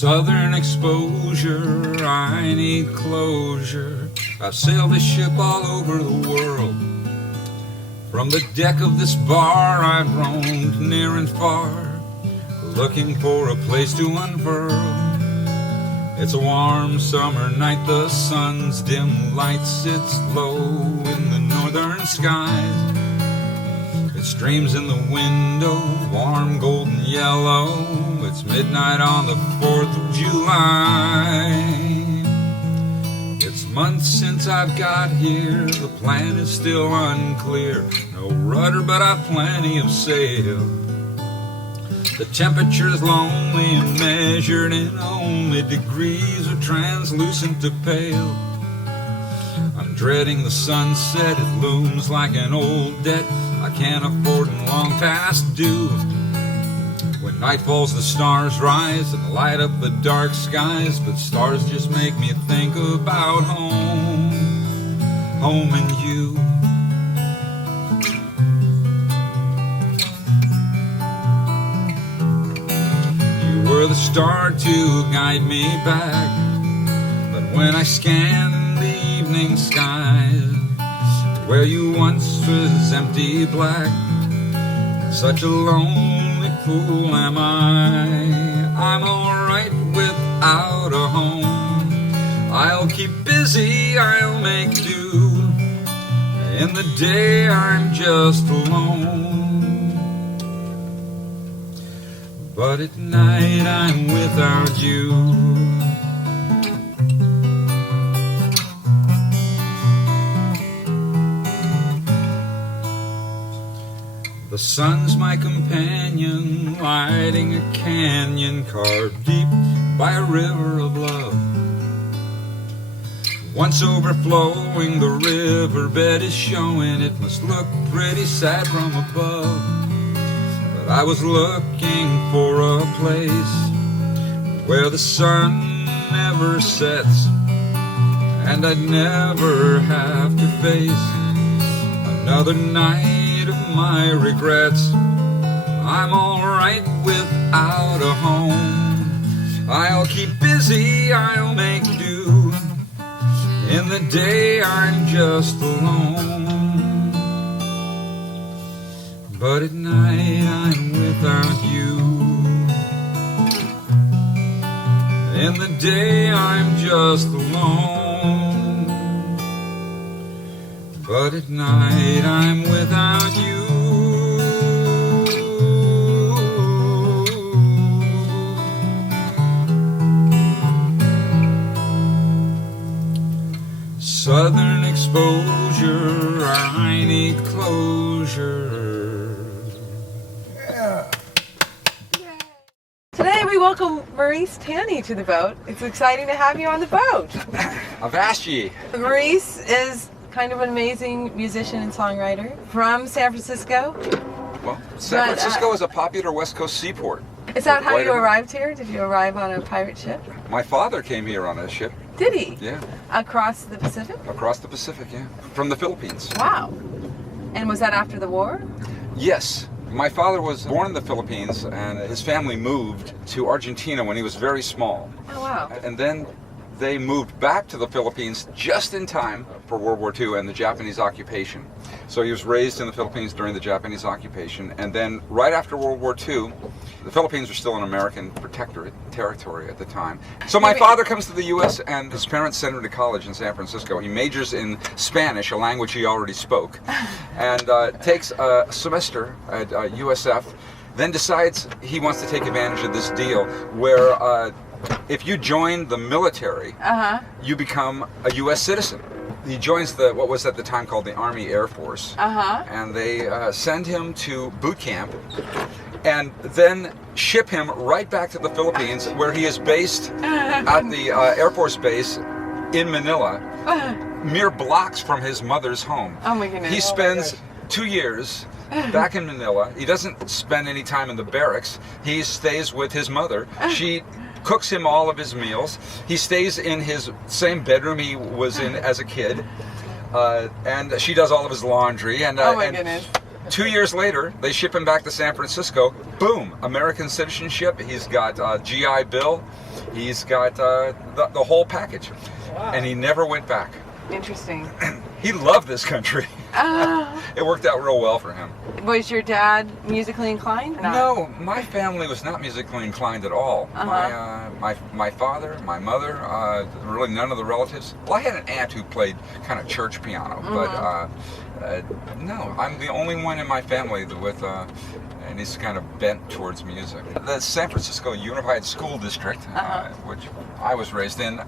Southern exposure, I need closure. I've sailed this ship all over the world. From the deck of this bar I've roamed near and far, looking for a place to unfurl. It's a warm summer night, the sun's dim light sits low in the northern skies. It streams in the window, warm golden yellow. It's midnight on the 4th of July. It's months since I've got here, the plan is still unclear. No rudder, but I've plenty of sail. The temperature's lonely and measured in only degrees of translucent to pale. I'm dreading the sunset, it looms like an old debt I can't afford and long past due. When night falls the stars rise and light up the dark skies, but stars just make me think about home, home and you. You were the star to guide me back, but when I scan the evening skies, where you once was empty black, such a lonely fool am I. I'm alright without a home. I'll keep busy, I'll make do. In the day I'm just alone, but at night I'm without you. The sun's my companion, lighting a canyon carved deep by a river of love. Once overflowing, the riverbed is showing it must look pretty sad from above. But I was looking for a place where the sun never sets, and I'd never have to face another night of my regrets. I'm alright without a home. I'll keep busy, I'll make do. In the day I'm just alone, but at night I'm without you. In the day I'm just alone, but at night I'm without you. Southern exposure, I need closure. Yeah. Today we welcome Maurice Tani to the boat. It's exciting to have you on the boat. Avast ye. Maurice is kind of an amazing musician and songwriter from San Francisco. Well, San Francisco is a popular West Coast seaport. Is that how you Right. arrived here? Did you arrive on a pirate ship? My father came here on a ship. Did he? Yeah. Across the Pacific? Across the Pacific, yeah. From the Philippines. Wow. And was that after the war? Yes. My father was born in the Philippines, and his family moved to Argentina when he was very small. Oh, wow. And then they moved back to the Philippines just in time for World War II and the Japanese occupation. So he was raised in the Philippines during the Japanese occupation, and then right after World War II, the Philippines were still an American protectorate territory at the time. So my father comes to the U.S. and his parents send him to college in San Francisco. He majors in Spanish, a language he already spoke, and takes a semester at USF, then decides he wants to take advantage of this deal where if you join the military, you become a U.S. citizen. He joins what was at the time called the Army Air Force, and they send him to boot camp, and then ship him right back to the Philippines, where he is based at the Air Force Base in Manila, mere blocks from his mother's home. Oh my goodness. He spends 2 years back in Manila. He doesn't spend any time in the barracks. He stays with his mother. She cooks him all of his meals. He stays in his same bedroom he was in as a kid, and she does all of his laundry. And Oh my goodness. 2 years later, they ship him back to San Francisco. Boom, American citizenship. He's got GI Bill. He's got the whole package. Wow. And he never went back. Interesting. He loved this country. It worked out real well for him. Was your dad musically inclined? No, my family was not musically inclined at all. My father, my mother, really none of the relatives. Well, I had an aunt who played kind of church piano, but no, I'm the only one in my family with and he's kind of bent towards music. The San Francisco Unified School District, which I was raised in,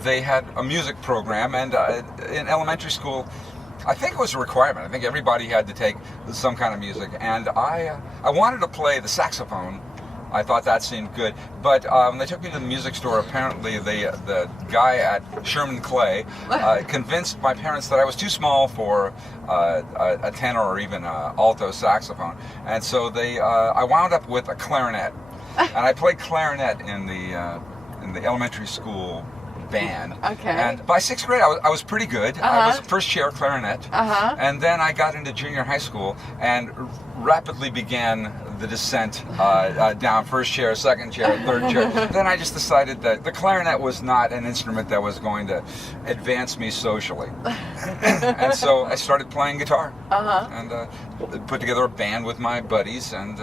they had a music program, and in elementary school, I think it was a requirement. I think everybody had to take some kind of music, and I wanted to play the saxophone. I thought that seemed good, but when they took me to the music store, apparently the guy at Sherman Clay convinced my parents that I was too small for a tenor or even an alto saxophone, and so I wound up with a clarinet, and I played clarinet in the elementary school band. Okay. And by 6th grade, I was pretty good. I was first chair clarinet. And then I got into junior high school and rapidly began the descent down first chair, second chair, third chair. Then I just decided that the clarinet was not an instrument that was going to advance me socially. And so I started playing guitar and put together a band with my buddies, and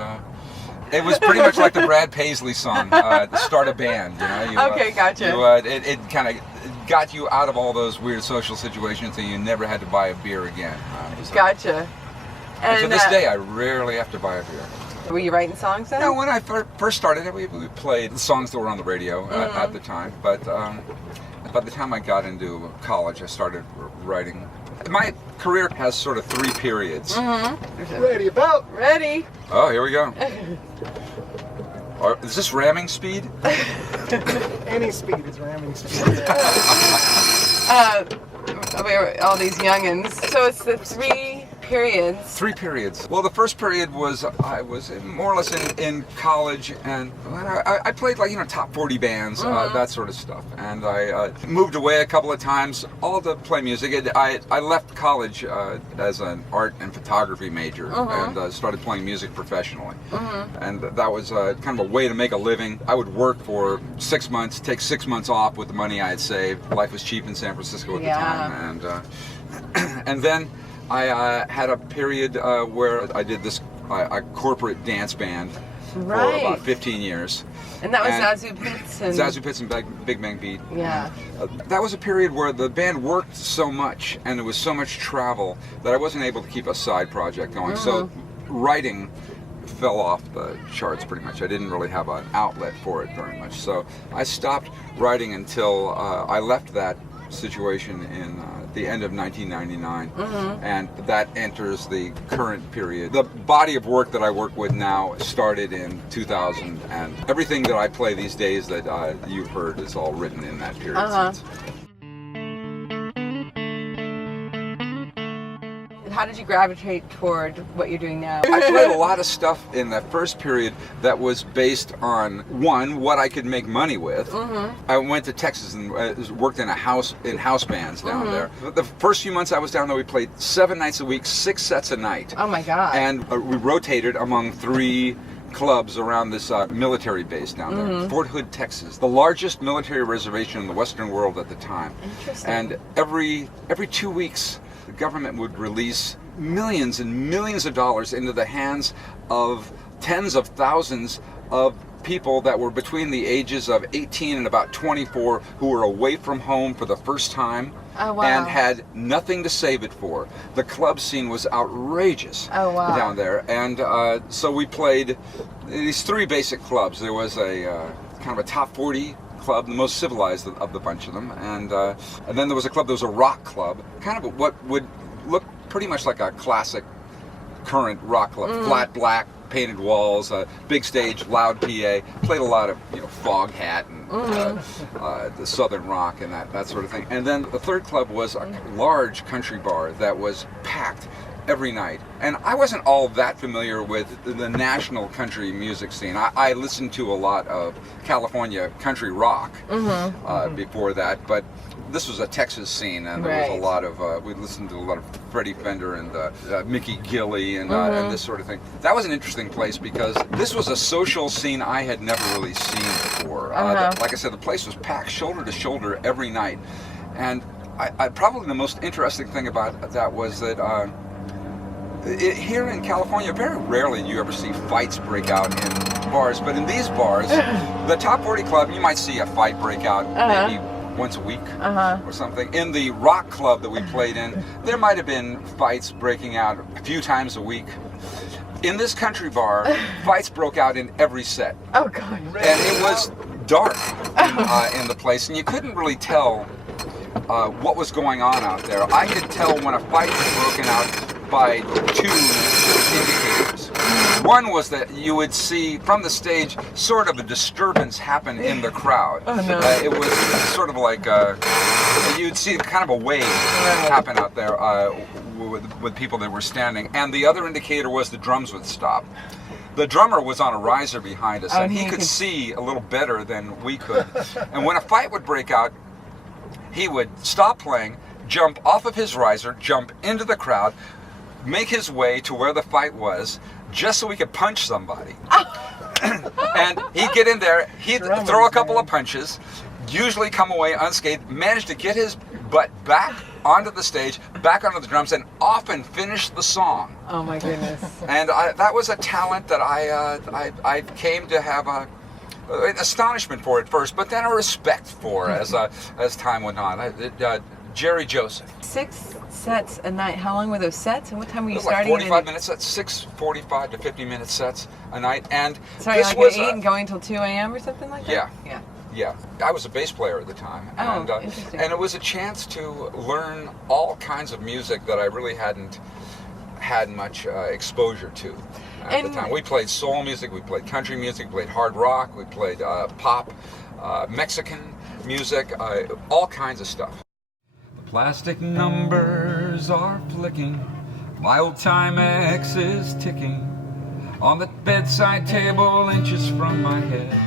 it was pretty much like the Brad Paisley song, Start a Band, you know. Okay, gotcha. It kind of got you out of all those weird social situations, so you never had to buy a beer again. Gotcha. And to this day, I rarely have to buy a beer. Were you writing songs then? No, when I first started, we played the songs that were on the radio at the time, but by the time I got into college, I started writing. My career has sort of 3 periods. Ready, about. Ready. Oh, here we go. Is this ramming speed? Any speed is ramming speed. All these youngins. So it's the 3 periods. 3 periods. Well, the first period was I was more or less in college, and I played top 40 bands, that sort of stuff. And I moved away a couple of times, all to play music. I left college as an art and photography major and started playing music professionally. And that was kind of a way to make a living. I would work for 6 months, take 6 months off with the money I had saved. Life was cheap in San Francisco at the time, and then I had a period where I did this corporate dance band for about 15 years. And that was ZaSu Pitts and... ZaSu Pitts and Big Bang Beat. Yeah. That was a period where the band worked so much and there was so much travel that I wasn't able to keep a side project going. So writing fell off the charts pretty much. I didn't really have an outlet for it very much. So I stopped writing until I left that situation in the end of 1999, and that enters the current period. The body of work that I work with now started in 2000, and everything that I play these days that you've heard is all written in that period. How did you gravitate toward what you're doing now? I played a lot of stuff in that first period that was based on, one, what I could make money with. I went to Texas and worked in house bands down there. The first few months I was down there, we played 7 nights a week, 6 sets a night. Oh my God. And we rotated among 3 clubs around this military base down there. Fort Hood, Texas, the largest military reservation in the Western world at the time. Interesting. And every 2 weeks, the government would release millions and millions of dollars into the hands of tens of thousands of people that were between the ages of 18 and about 24 who were away from home for the first time and had nothing to save it for. The club scene was outrageous down there. And so we played these 3 basic clubs. There was a kind of a top 40 club, the most civilized of the bunch of them, and then there was a club that was a rock club, kind of what would look pretty much like a classic current rock club, flat black painted walls, big stage, loud PA. Played a lot of Foghat and the Southern rock and that sort of thing. And then the third club was a large country bar that was packed every night. And I wasn't all that familiar with the national country music scene. I listened to a lot of California country rock before that, but this was a Texas scene, and there was a lot of, we listened to a lot of Freddie Fender and Mickey Gilley and this sort of thing. That was an interesting place because this was a social scene I had never really seen before. Like I said, the place was packed shoulder to shoulder every night. And probably the most interesting thing about that was that here in California, very rarely do you ever see fights break out in bars. But in these bars, the Top 40 Club, you might see a fight break out maybe once a week or something. In the rock club that we played in, there might have been fights breaking out a few times a week. In this country bar, fights broke out in every set. Oh, God. And it was dark in the place, and you couldn't really tell what was going on out there. I could tell when a fight had broken out by two indicators. One was that you would see from the stage sort of a disturbance happen in the crowd. Oh, no. It was sort of like you'd see kind of a wave happen out there with people that were standing. And the other indicator was the drums would stop. The drummer was on a riser behind us, and he could see a little better than we could. And when a fight would break out, he would stop playing, jump off of his riser, jump into the crowd, make his way to where the fight was, just so he could punch somebody. And he'd get in there, he'd throw a couple of punches, usually come away unscathed, manage to get his butt back onto the stage, back onto the drums, and often finish the song. Oh my goodness. And that was a talent that I came to have an astonishment for at first, but then a respect for as time went on. Jerry Joseph. 6 sets a night. How long were those sets? And what time were you It was like starting? 45 minutes. That's 6 45 to 50-minute sets a night. And so this like was at 8 and going till 2 a.m. or something like that? Yeah. Yeah, I was a bass player at the time, and interesting. and it was a chance to learn all kinds of music that I really hadn't had much exposure to at the time. We played soul music, we played country music, we played hard rock, we played pop, Mexican music, all kinds of stuff. The plastic numbers are flicking, my old Timex is ticking on the bedside table inches from my head.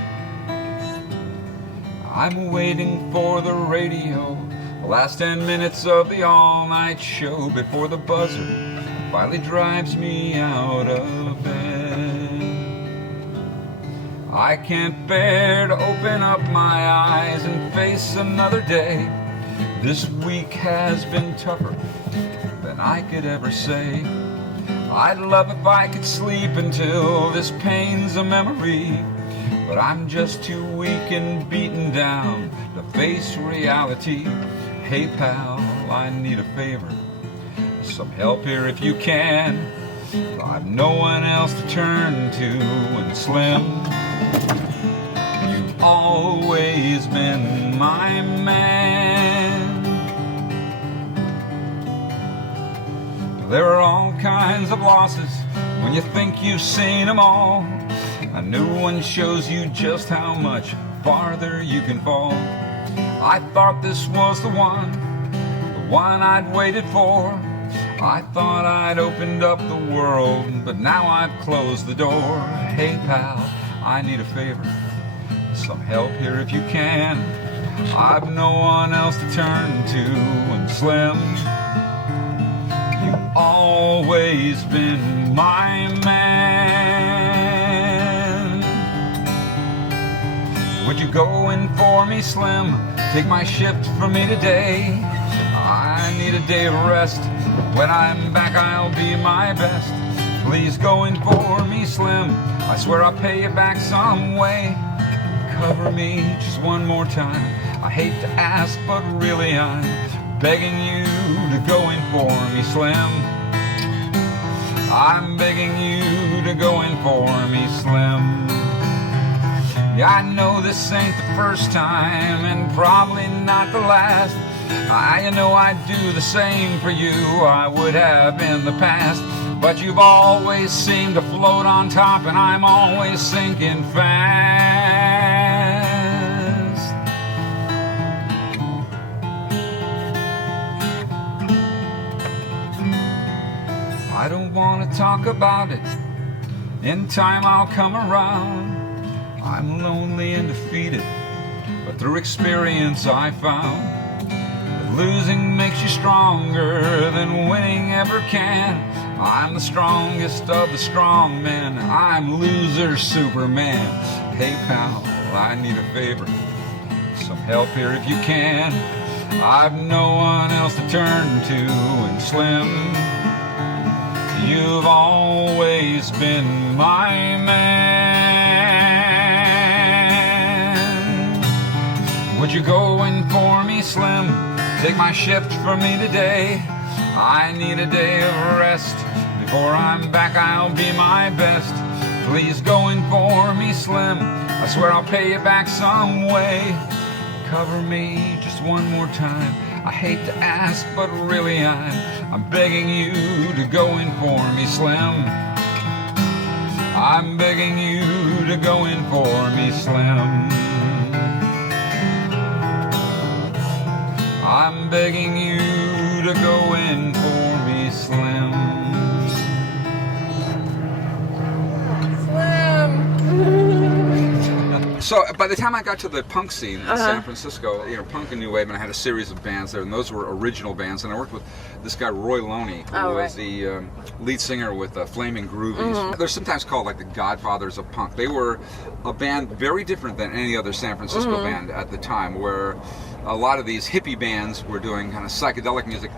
I'm waiting for the radio, the last 10 minutes of the all-night show before the buzzer finally drives me out of bed. I can't bear to open up my eyes and face another day. This week has been tougher than I could ever say. I'd love if I could sleep until this pain's a memory, but I'm just too weak and beaten down to face reality. Hey pal, I need a favor, some help here if you can. I've no one else to turn to, and Slim, you've always been my man. There are all kinds of losses when you think you've seen them all. A new one shows you just how much farther you can fall. I thought this was the one I'd waited for. I thought I'd opened up the world, but now I've closed the door. Hey pal, I need a favor, some help here if you can. I've no one else to turn to, and Slim, you've always been my man. Would you go in for me, Slim? Take my shift for me today. I need a day of rest. When I'm back, I'll be my best. Please go in for me, Slim. I swear I'll pay you back some way. Cover me just one more time. I hate to ask, but really I'm begging you to go in for me, Slim. I'm begging you to go in for me, Slim. Yeah, I know this ain't the first time, and probably not the last. I know I'd do the same for you, I would have in the past. But you've always seemed to float on top, and I'm always sinking fast. talk about it. In time I'll come around. I'm lonely and defeated, but through experience I found that losing makes you stronger than winning ever can. I'm the strongest of the strong men. I'm loser Superman. Hey pal, I need a favor, some help here if you can. I've no one else to turn to, and Slim, you've always been my man. Would you go in for me, Slim? Take my shift for me today. I need a day of rest. Before I'm back, I'll be my best. Please go in for me, Slim. I swear I'll pay you back some way. Cover me just one more time. I hate to ask, but really I'm begging you to go in for me, Slim. I'm begging you to go in for me, Slim. I'm begging you to go in for me, Slim. So by the time I got to the punk scene in San Francisco, punk and new wave, and I had a series of bands there, and those were original bands. And I worked with this guy Roy Loney, who was the lead singer with Flaming Groovies. They're sometimes called like the godfathers of punk. They were a band very different than any other San Francisco band at the time, where a lot of these hippie bands were doing kind of psychedelic music.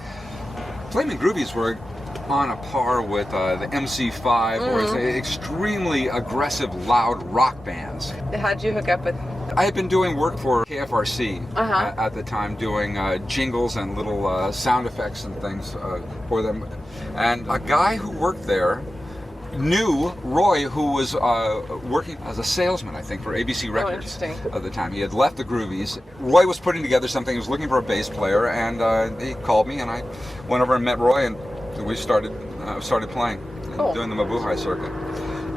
Flaming Groovies were on a par with the MC5 or extremely aggressive, loud rock bands. How'd you hook up with? I had been doing work for KFRC at the time, doing jingles and little sound effects and things for them. And a guy who worked there knew Roy, who was working as a salesman, I think, for ABC Records at the time. He had left the Groovies. Roy was putting together something. He was looking for a bass player, and he called me, and I went over and met Roy, and we started playing, doing the Mabuhay circuit.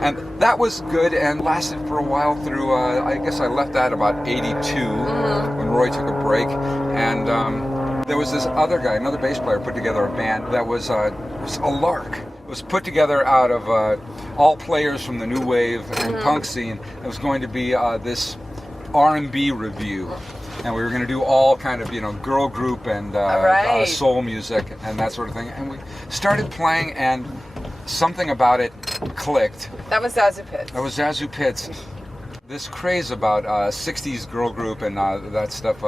And that was good and lasted for a while through, I guess I left that about 82 when Roy took a break. And there was this other guy, another bass player, put together a band that was a lark. It was put together out of all players from the new wave and punk scene. It was going to be this R&B review. And we were going to do all kind of, girl group and soul music and that sort of thing. And we started playing, and something about it clicked. That was ZaSu Pitts. That was ZaSu Pitts. This craze about 60s girl group and that stuff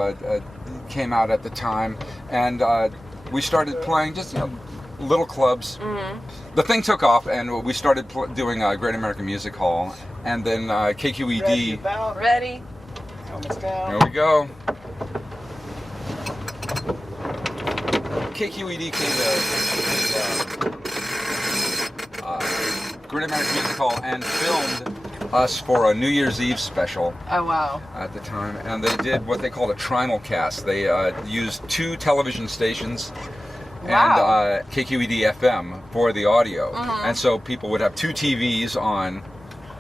came out at the time. And we started playing just, little clubs. The thing took off, and we started doing Great American Music Hall. And then KQED. Ready? Here we go. KQED came to Great American Music Hall and filmed us for a New Year's Eve special. Oh wow! At the time, and they did what they called a trinal cast. They used 2 television stations and KQED FM for the audio, and so people would have 2 TVs on.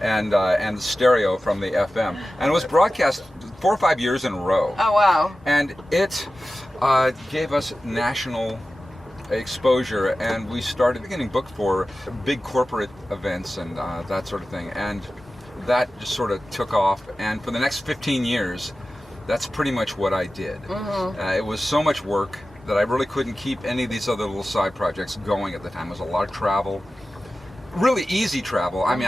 And the stereo from the FM, and it was broadcast 4 or 5 years in a row. Oh wow! And it gave us national exposure, and we started getting booked for big corporate events and that sort of thing. And that just sort of took off. And for the next 15 years, that's pretty much what I did. It was so much work that I really couldn't keep any of these other little side projects going at the time. It was a lot of travel, really easy travel. I mean,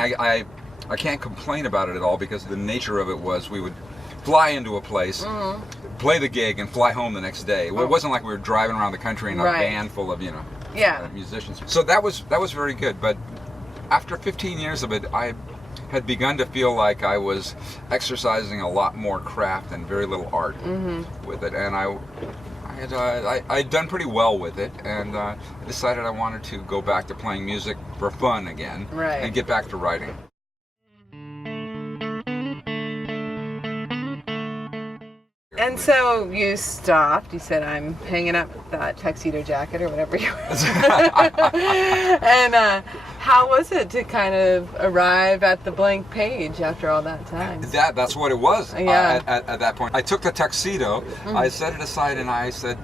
I can't complain about it at all, because the nature of it was we would fly into a place, play the gig, and fly home the next day. Well, it wasn't like we were driving around the country in a band full of musicians. So that was very good. But after 15 years of it, I had begun to feel like I was exercising a lot more craft and very little art with it, and I'd done pretty well with it, and I decided I wanted to go back to playing music for fun again and get back to writing. And so you stopped. You said, I'm hanging up that tuxedo jacket or whatever you were. And how was it to kind of arrive at the blank page after all that time? That's what it was at that point. I took the tuxedo, I set it aside, and I said,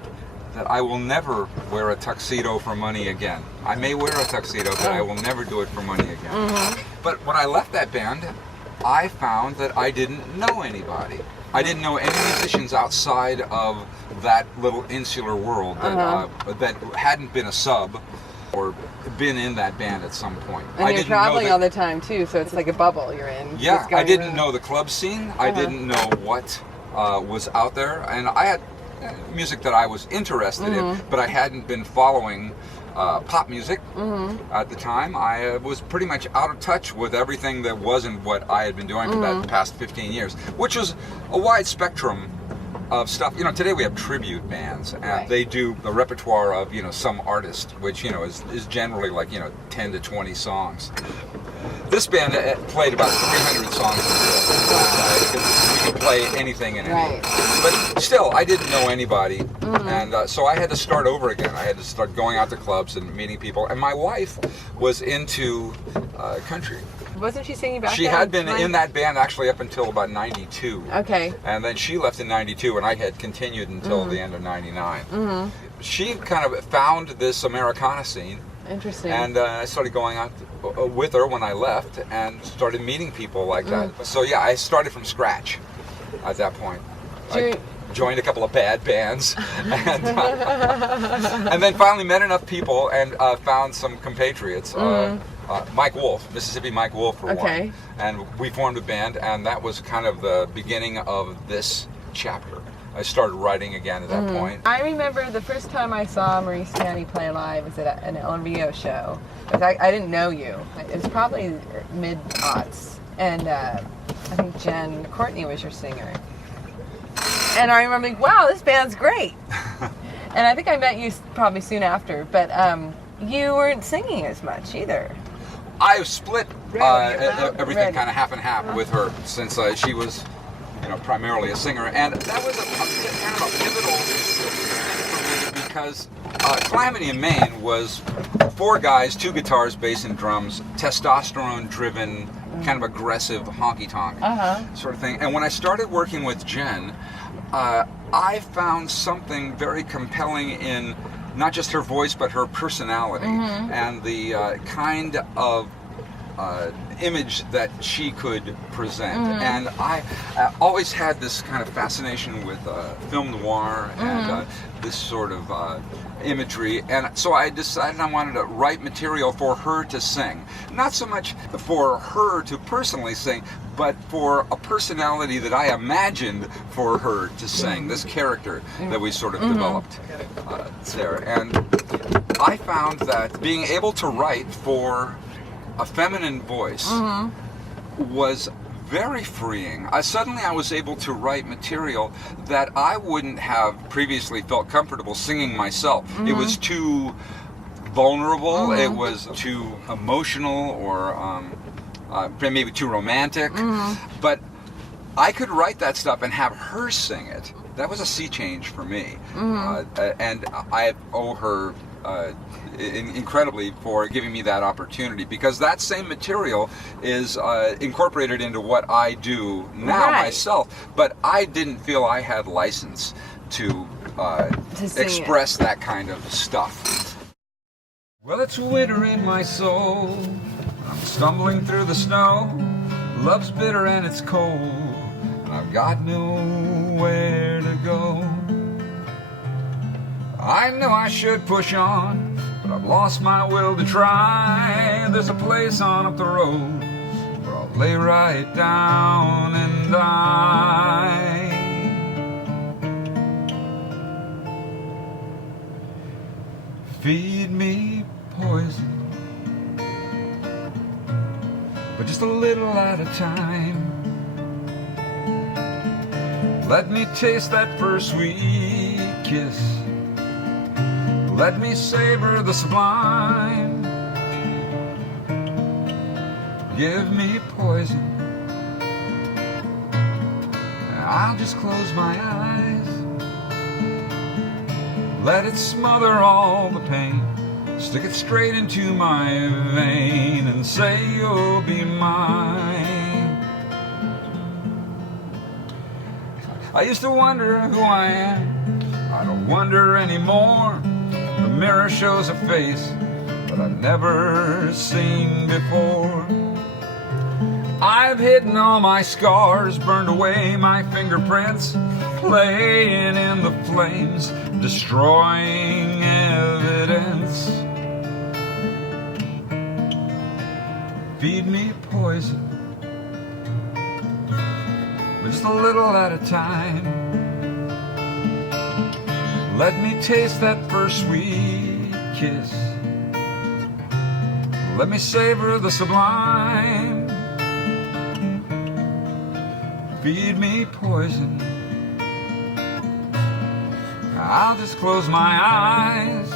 that I will never wear a tuxedo for money again. I may wear a tuxedo, but I will never do it for money again. But when I left that band, I found that I didn't know anybody. I didn't know any musicians outside of that little insular world that, that hadn't been a sub or been in that band at some point. And you're traveling all the time too, so it's like a bubble you're in. Yeah, I didn't know the club scene. I didn't know what was out there, and I had music that I was interested in, but I hadn't been following pop music at the time. I was pretty much out of touch with everything that wasn't what I had been doing for that past 15 years, which was a wide spectrum of stuff. You know, today we have tribute bands, and they do the repertoire of, you know, some artist, which, you know, is generally like, you know, 10 to 20 songs. This band played about 300 songs because we could play anything and anything. But still, I didn't know anybody, and so I had to start over again. I had to start going out to clubs and meeting people. And my wife was into country. Wasn't she singing back then? She had been in that band actually up until about 92. Okay. And then she left in 92, and I had continued until the end of 99. She kind of found this Americana scene. Interesting. And I started going out with her when I left and started meeting people like that. So yeah, I started from scratch at that point. I joined a couple of bad bands and then finally met enough people and found some compatriots. Mike Wolf, Mississippi Mike Wolf for one. And we formed a band, and that was kind of the beginning of this chapter. I started writing again at that point. I remember the first time I saw Maurice Tani play live was at an El Rio show. I didn't know you. It was probably mid-aughts. And I think Jen Courtney was your singer. And I remember like, wow, this band's great. And I think I met you probably soon after, but you weren't singing as much either. I split everything kind of half and half with her, since she was, you know, primarily a singer, and that was kind of a pivotal thing for me because Calamity in Maine was 4 guys, 2 guitars, bass, and drums, testosterone-driven, kind of aggressive honky-tonk sort of thing. And when I started working with Jen, I found something very compelling in not just her voice, but her personality and the kind of image that she could present. And I always had this kind of fascination with film noir and this sort of imagery, and so I decided I wanted to write material for her to sing. Not so much for her to personally sing, but for a personality that I imagined for her to sing, this character that we sort of developed there. And I found that being able to write for a feminine voice was very freeing. Suddenly I was able to write material that I wouldn't have previously felt comfortable singing myself. It was too vulnerable, it was too emotional, or maybe too romantic, but I could write that stuff and have her sing it. That was a sea change for me, and I owe her incredibly for giving me that opportunity, because that same material is incorporated into what I do now myself, but I didn't feel I had license to express that kind of stuff. Well, it's winter in my soul, I'm stumbling through the snow, love's bitter and it's cold, and I've got nowhere to go. I know I should push on, but I've lost my will to try. There's a place on up the road where I'll lay right down and die. Feed me poison, but just a little at a time. Let me taste that first sweet kiss, let me savor the sublime. Give me poison, I'll just close my eyes. Let it smother all the pain, stick it straight into my vein and say you'll be mine. I used to wonder who I am, I don't wonder anymore. The mirror shows a face that I've never seen before. I've hidden all my scars, burned away my fingerprints, playing in the flames, destroying evidence. Feed me poison, but just a little at a time. Let me taste that first sweet kiss. Let me savor the sublime. Feed me poison, I'll just close my eyes.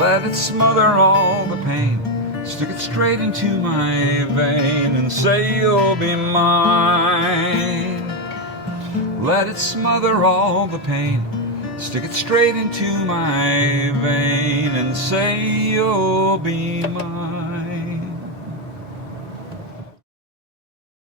Let it smother all the pain. Stick it straight into my vein and say you'll be mine. Let it smother all the pain. Stick it straight into my vein and say you'll be mine.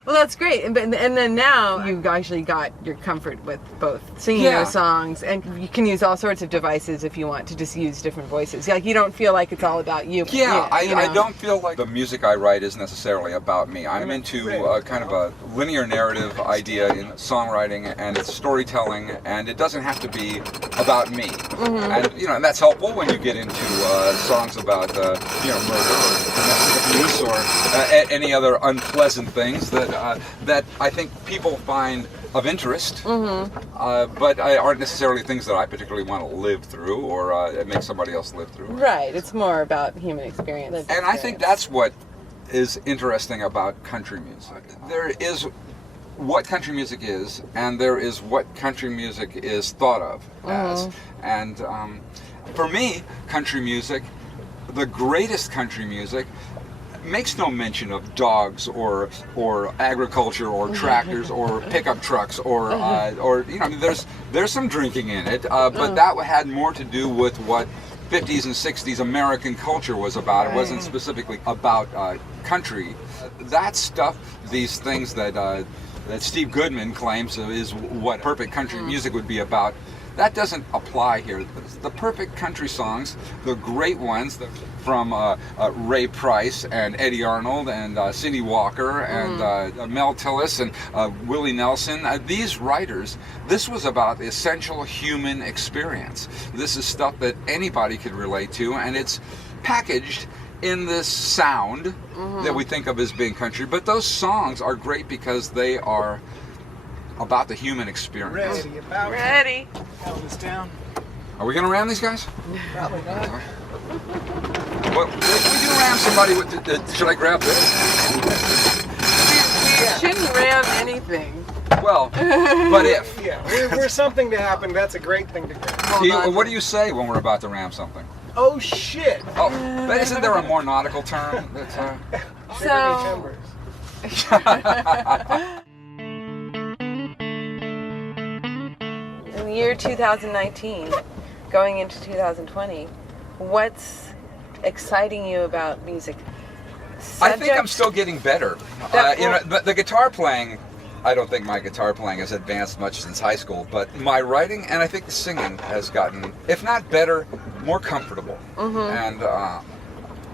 Well, that's great. And then now you've actually got your comfort with both singing those songs, and you can use all sorts of devices if you want to just use different voices. Like, you don't feel like it's all about you. I don't feel like the music I write is necessarily about me. I'm into kind of a linear narrative idea in songwriting, and it's storytelling, and it doesn't have to be about me. And and that's helpful when you get into songs about murder or domestic abuse or any other unpleasant things that I think people find of interest, but aren't necessarily things that I particularly want to live through or make somebody else live through. Right, it's more about human experience. And I think that's what is interesting about country music. There is what country music is, and there is what country music is thought of as. And for me, country music, the greatest country music, makes no mention of dogs or agriculture or tractors or pickup trucks or there's some drinking in it, but that had more to do with what 50s and 60s American culture was about. It wasn't specifically about country. That stuff, these things that Steve Goodman claims is what perfect country music would be about, that doesn't apply here. The perfect country songs, the great ones from Ray Price and Eddie Arnold and Cindy Walker and Mel Tillis and Willie Nelson, these writers, this was about the essential human experience. This is stuff that anybody could relate to, and it's packaged in this sound that we think of as being country. But those songs are great because they are about the human experience. Ready. Count this down. Are we going to ram these guys? Probably not. What, if we do ram somebody with should I grab this? We shouldn't ram anything. Well, but if. Yeah, we're something to happen, that's a great thing to grab. What do you say when we're about to ram something? Oh shit! Oh, but isn't there a more nautical term? So. In the year 2019, going into 2020, what's exciting you about music? I think I'm still getting better. The guitar playing, I don't think my guitar playing has advanced much since high school, but my writing and I think the singing has gotten, if not better, more comfortable. And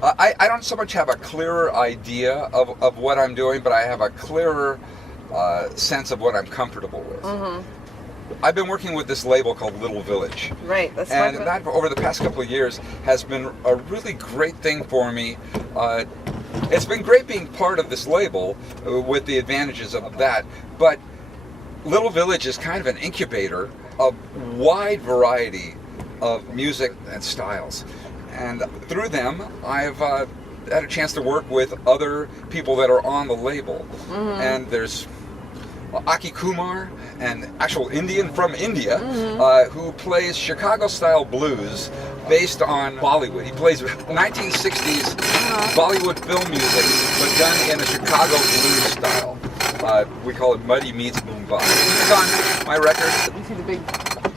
I don't so much have a clearer idea of what I'm doing, but I have a clearer sense of what I'm comfortable with. I've been working with this label called Little Village. Right, that's and that over the past couple of years has been a really great thing for me. It's been great being part of this label with the advantages of that, but Little Village is kind of an incubator of wide variety of music and styles. And through them, I've had a chance to work with other people that are on the label. And there's Aki Kumar, an actual Indian from India, who plays Chicago-style blues based on Bollywood. He plays 1960s Bollywood film music, but done in a Chicago blues style. We call it Muddy Meets Mumbai. It's on my record. You see the big...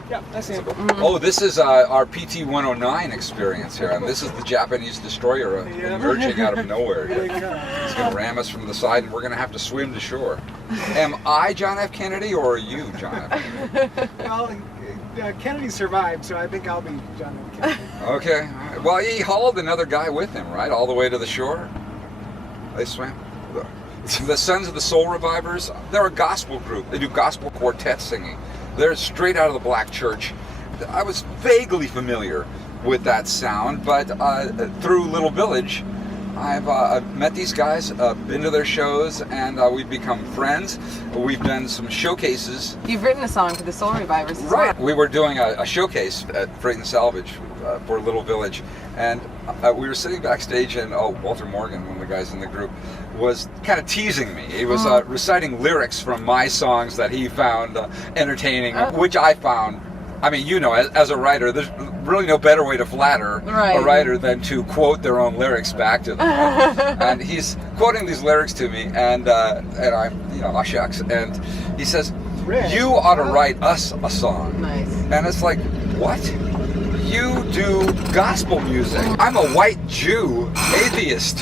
Yeah, I see it. Oh, this is our PT-109 experience here, and this is the Japanese destroyer emerging out of nowhere here. He's going to ram us from the side, and we're going to have to swim to shore. Am I John F. Kennedy, or are you John F. Kennedy? Well, Kennedy survived, so I think I'll be John F. Kennedy. Okay. Well, he hauled another guy with him, right, all the way to the shore. They swam. The Sons of the Soul Revivers, they're a gospel group. They do gospel quartet singing. They're straight out of the black church. I was vaguely familiar with that sound, but through Little Village, I've met these guys, been to their shows, and we've become friends. We've done some showcases. You've written a song for the Soul Revivers as Right. well. We were doing a showcase at Freight and Salvage for Little Village, and we were sitting backstage, and Walter Morgan, one of the guys in the group, was kind of teasing me. He was reciting lyrics from my songs that he found entertaining, which I found. I mean, you know, as a writer, there's really no better way to flatter a writer than to quote their own lyrics back to them. And he's quoting these lyrics to me, and I'm, you know, shucks. And he says, "You ought to write us a song." Nice. And it's like, what? You do gospel music. I'm a white Jew, atheist.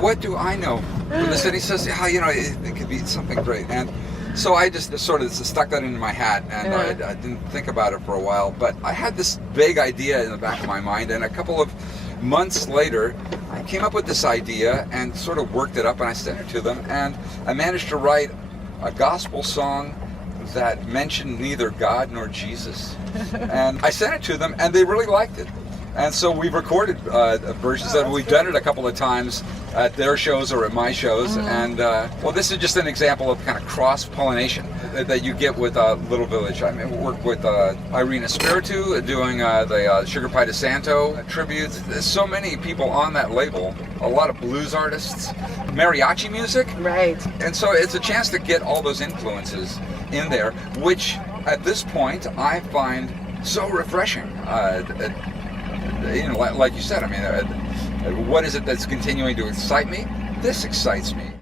What do I know? And he says, yeah, you know, it could be something great. And so I just sort of stuck that into my hat, and I didn't think about it for a while. But I had this vague idea in the back of my mind, and a couple of months later, I came up with this idea and sort of worked it up, and I sent it to them, and I managed to write a gospel song that mentioned neither God nor Jesus. And I sent it to them, and they really liked it. And so we've recorded versions of it. We've done it a couple of times at their shows or at my shows. And well, this is just an example of kind of cross-pollination that you get with Little Village. I mean, we work with Irina Spiritu doing the Sugar Pie de Santo tributes. There's so many people on that label. A lot of blues artists, mariachi music. Right. And so it's a chance to get all those influences in there, which at this point I find so refreshing. You know, like you said, I mean, what is it that's continuing to excite me? This excites me.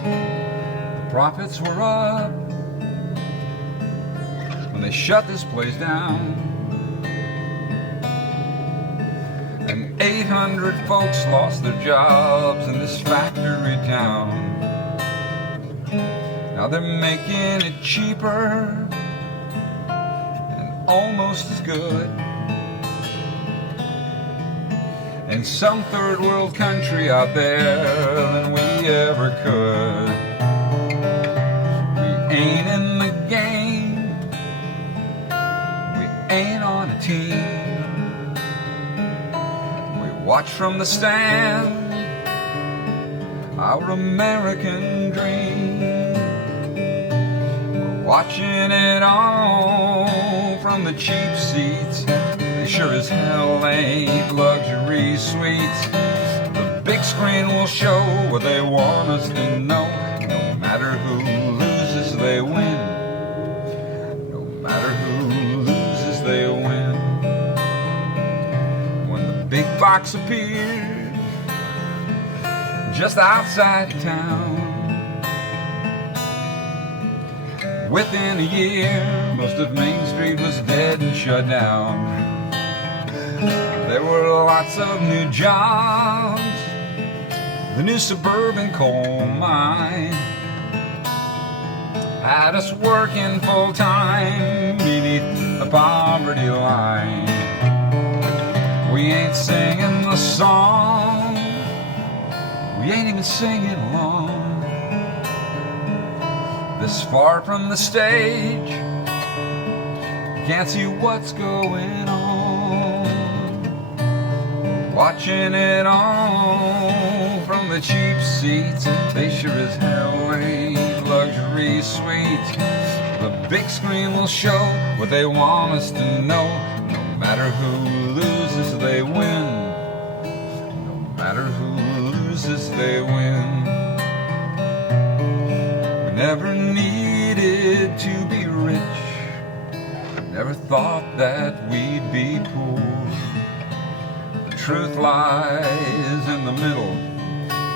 The prophets were up when they shut this place down. And 800 folks lost their jobs in this factory town. Now they're making it cheaper and almost as good in some third world country out there than we ever could. We ain't in the game, we ain't on a team. Watch from the stand our American dream. We're watching it all from the cheap seats. They sure as hell ain't luxury suites. The big screen will show what they want us to know. No matter who loses, they win. No matter who loses, they win. Big box appeared just outside town. Within a year, most of Main Street was dead and shut down. There were lots of new jobs, the new suburban coal mine had us working full time beneath the poverty line. We ain't singing the song, we ain't even singing along. This far from the stage, can't see what's going on. Watching it all from the cheap seats. They sure as hell ain't luxury suites. The big screen will show what they want us to know. No matter who loses, they win. No matter who loses, they win. We never needed to be rich. Never thought that we'd be poor. The truth lies in the middle,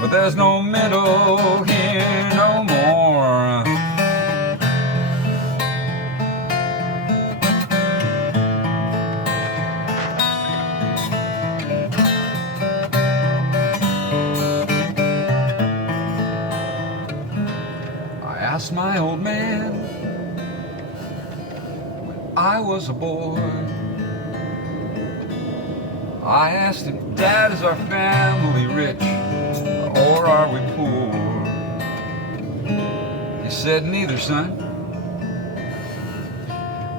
but there's no middle here no more. asked my old man when I was a boy. I asked him, Dad, is our family rich or are we poor? He said, neither, son.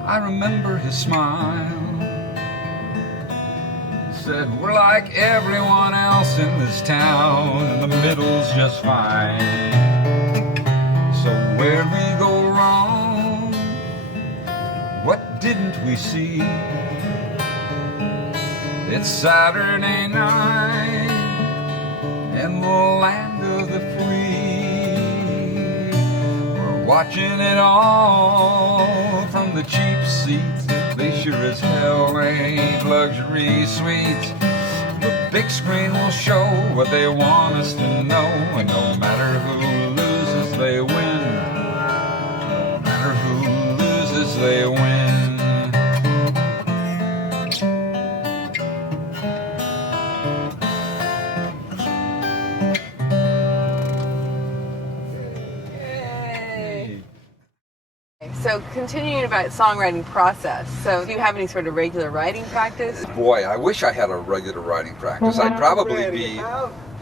I remember his smile. He said, we're like everyone else in this town, and the middle's just fine. So where'd we go wrong? What didn't we see? It's Saturday night in the land of the free. We're watching it all from the cheap seats. They sure as hell ain't luxury suites. The big screen will show what they want us to know, and no matter who loses, they win. No matter who loses, they win. So continuing about songwriting process, so do you have any sort of regular writing practice? Boy, I wish I had a regular writing practice. I'd probably be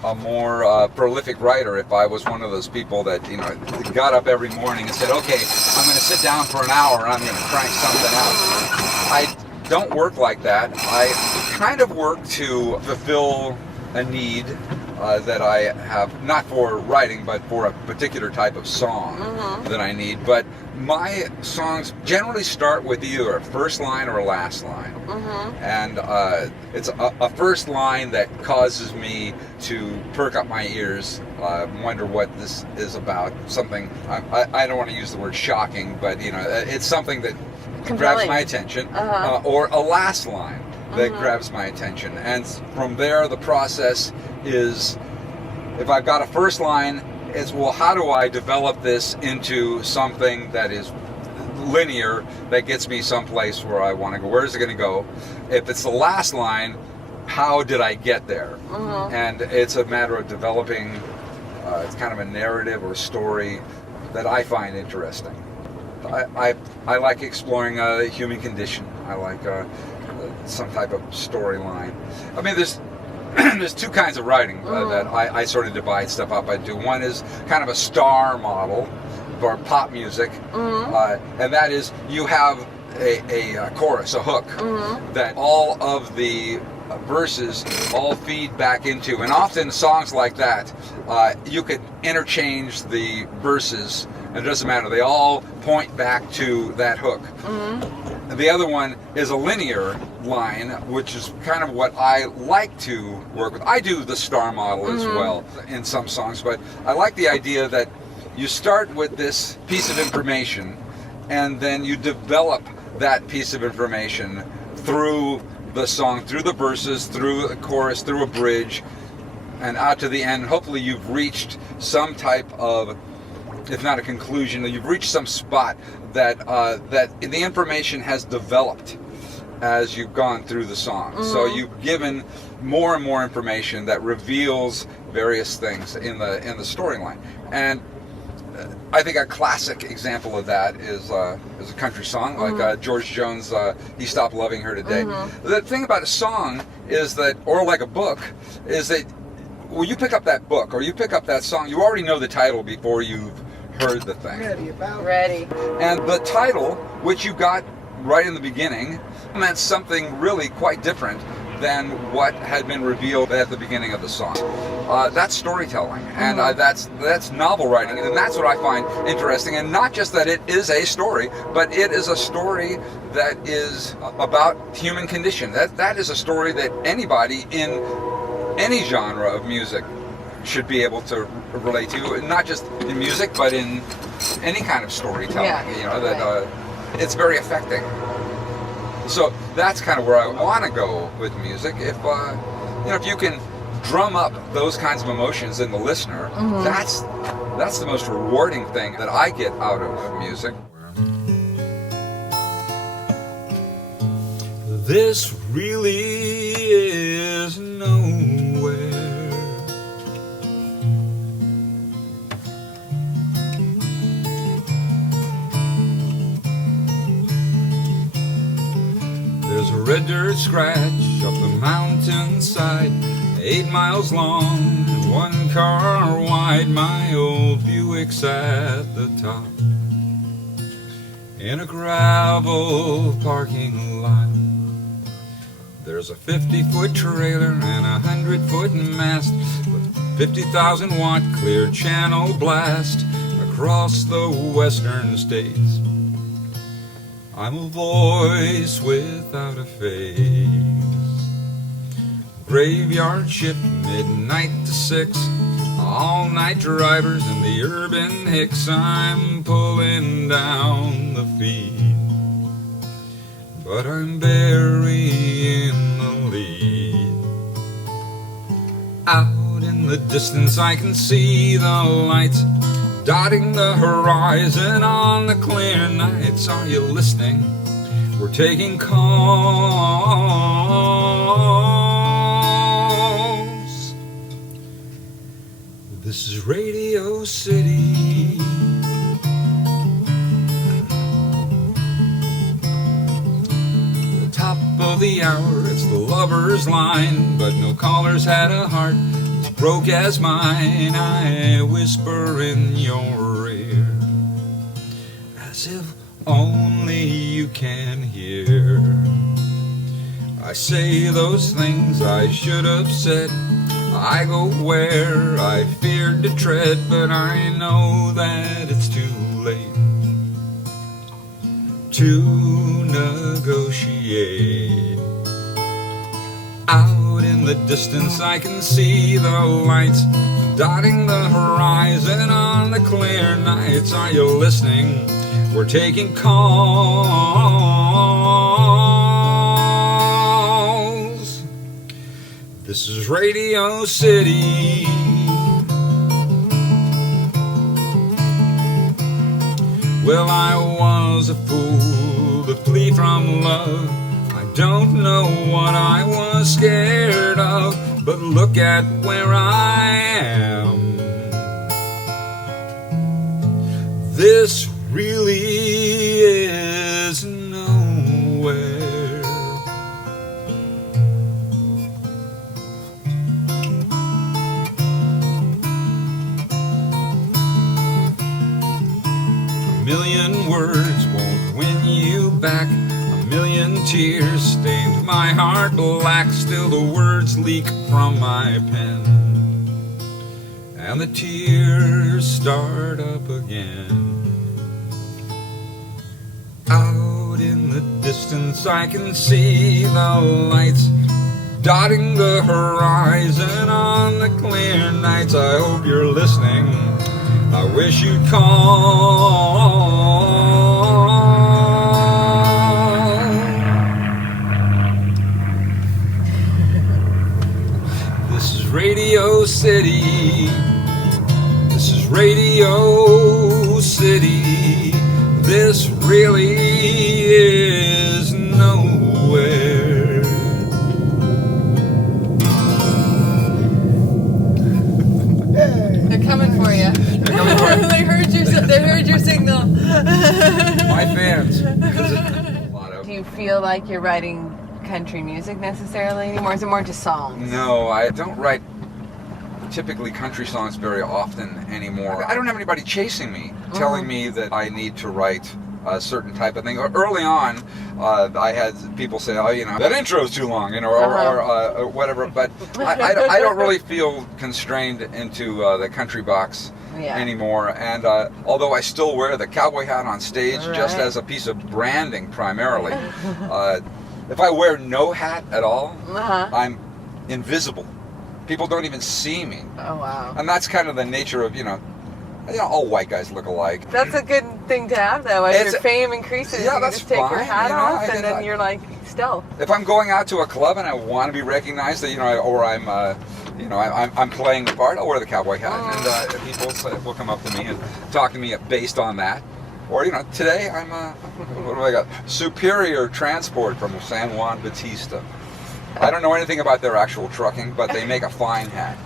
a more prolific writer if I was one of those people that, you know, got up every morning and said, okay, I'm going to sit down for an hour and I'm going to crank something out. I don't work like that. I kind of work to fulfill a need that I have, not for writing, but for a particular type of song that I need. But my songs generally start with either a first line or a last line. And it's a first line that causes me to perk up my ears, wonder what this is about. Something, I don't want to use the word shocking, but you know, it's something that grabs my attention. Or a last line that grabs my attention. And from there, the process is, if I've got a first line, it's, well, how do I develop this into something that is linear, that gets me someplace where I want to go? Where is it going to go? If it's the last line, how did I get there? And it's a matter of developing it's kind of a narrative or story that I find interesting. I like exploring the human condition. I like some type of storyline. I mean, there's two kinds of writing that I sort of divide stuff up into. One is kind of a star model for pop music, and that is you have a chorus, a hook, that all of the verses all feed back into. And often songs like that, you could interchange the verses, and it doesn't matter. They all point back to that hook. The other one is a linear line, which is kind of what I like to work with. I do the star model as well in some songs, but I like the idea that you start with this piece of information and then you develop that piece of information through the song, through the verses, through a chorus, through a bridge, and out to the end. Hopefully you've reached some type of, if not a conclusion, you've reached some spot that that the information has developed as you've gone through the song. So you've given more and more information that reveals various things in the storyline. And I think a classic example of that is a country song like George Jones' "He Stopped Loving Her Today." The thing about a song is that, or like a book, is that when you pick up that book or you pick up that song, you already know the title before you've heard the thing. Ready. And the title, which you got right in the beginning, meant something really quite different than what had been revealed at the beginning of the song. That's storytelling, and that's novel writing, and that's what I find interesting. And not just that it is a story, but it is a story that is about human condition. That is a story that anybody in any genre of music should be able to relate to, not just in music, but in any kind of storytelling. You know, that it's very affecting. So that's kind of where I want to go with music. If you know, if you can drum up those kinds of emotions in the listener, that's the most rewarding thing that I get out of music. This really is nowhere. There's a red dirt scratch up the mountainside, 8 miles long and 1 car wide. My old Buick's at the top, in a gravel parking lot. There's a 50-foot trailer and a 100-foot mast with 50,000 watt clear channel blast across the western states. I'm a voice without a face. Graveyard shift, midnight to 6. All-night drivers in the urban hicks. I'm pulling down the feed, but I'm burying the lead. Out in the distance I can see the lights dotting the horizon on the clear nights. Are you listening? We're taking calls. This is Radio City. The top of the hour, it's the lover's line, but no caller's had a heart as broke as mine. I whisper in your ear, as if only you can hear. I say those things I should have said. I go where I feared to tread, but I know that it's too late to negotiate. Out in the distance I can see the lights dotting the horizon on the clear nights. Are you listening? We're taking calls. This is Radio City. Well, I was a fool to flee from love. I don't know what I was scared of, but look at where I am. This really is nowhere. A million words won't win you back. A million tears stained my heart black. Still the words leak from my pen, and the tears start up again. Out in the distance I can see the lights dotting the horizon on the clear nights. I hope you're listening. I wish you'd call. This is Radio City. This is Radio City. This really is nowhere. They're coming for you. They heard your signal. My fans. Do you feel like you're writing country music necessarily anymore? Is it more just songs? No, I don't write typically country songs very often anymore. I don't have anybody chasing me, telling me that I need to write a certain type of thing. Early on, I had people say, "Oh, you know, that intro's too long," you know, or whatever. But I don't really feel constrained into the country box anymore. And although I still wear the cowboy hat on stage just as a piece of branding primarily, if I wear no hat at all, I'm invisible. People don't even see me. Oh, wow. And that's kind of the nature of, all white guys look alike. That's a good thing to have, though. As your fame increases, you that's just take your fine, hat off, and then you're like, stealth. If I'm going out to a club and I want to be recognized, that or I'm playing the part, I'll wear the cowboy hat, and people will come up to me and talk to me based on that. Or today I'm what do I got? Superior Transport from San Juan Bautista. I don't know anything about their actual trucking, but they make a fine hat.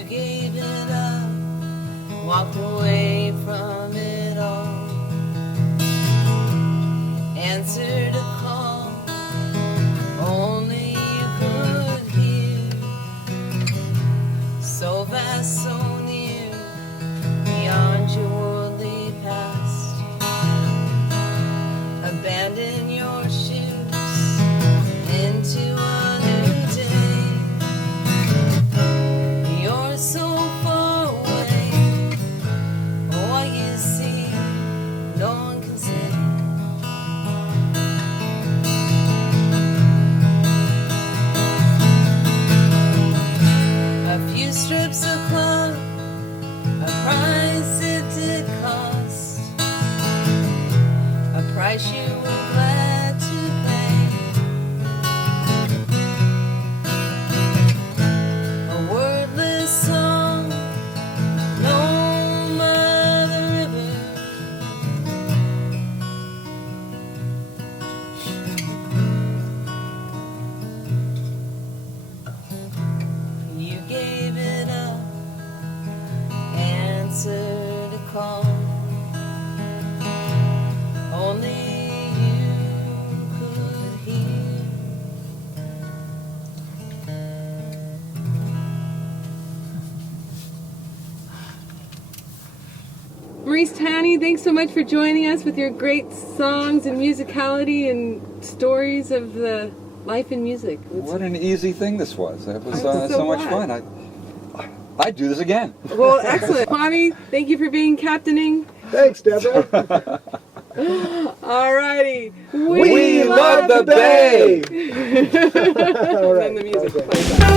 You gave it up, walked away from it all, answered a call only you could hear, so vast, so near, beyond your worldly past. Abandon your shoes into a new day. You're so far away, what you see, no one can say. A few strips of cloth, a price it did cost, a price you were glad to pay. A wordless song, no mother river. You gave it up, answered a call only you could hear. Maurice Tani, thanks so much for joining us with your great songs and musicality and stories of the life in music. What an easy thing this was. It was I'm so so much glad. fun. I'd do this again. Well, excellent. Kwame, thank you for being captaining. Thanks, Deborah. Alrighty. We love the Bay! All right. And then the music Okay. plays out.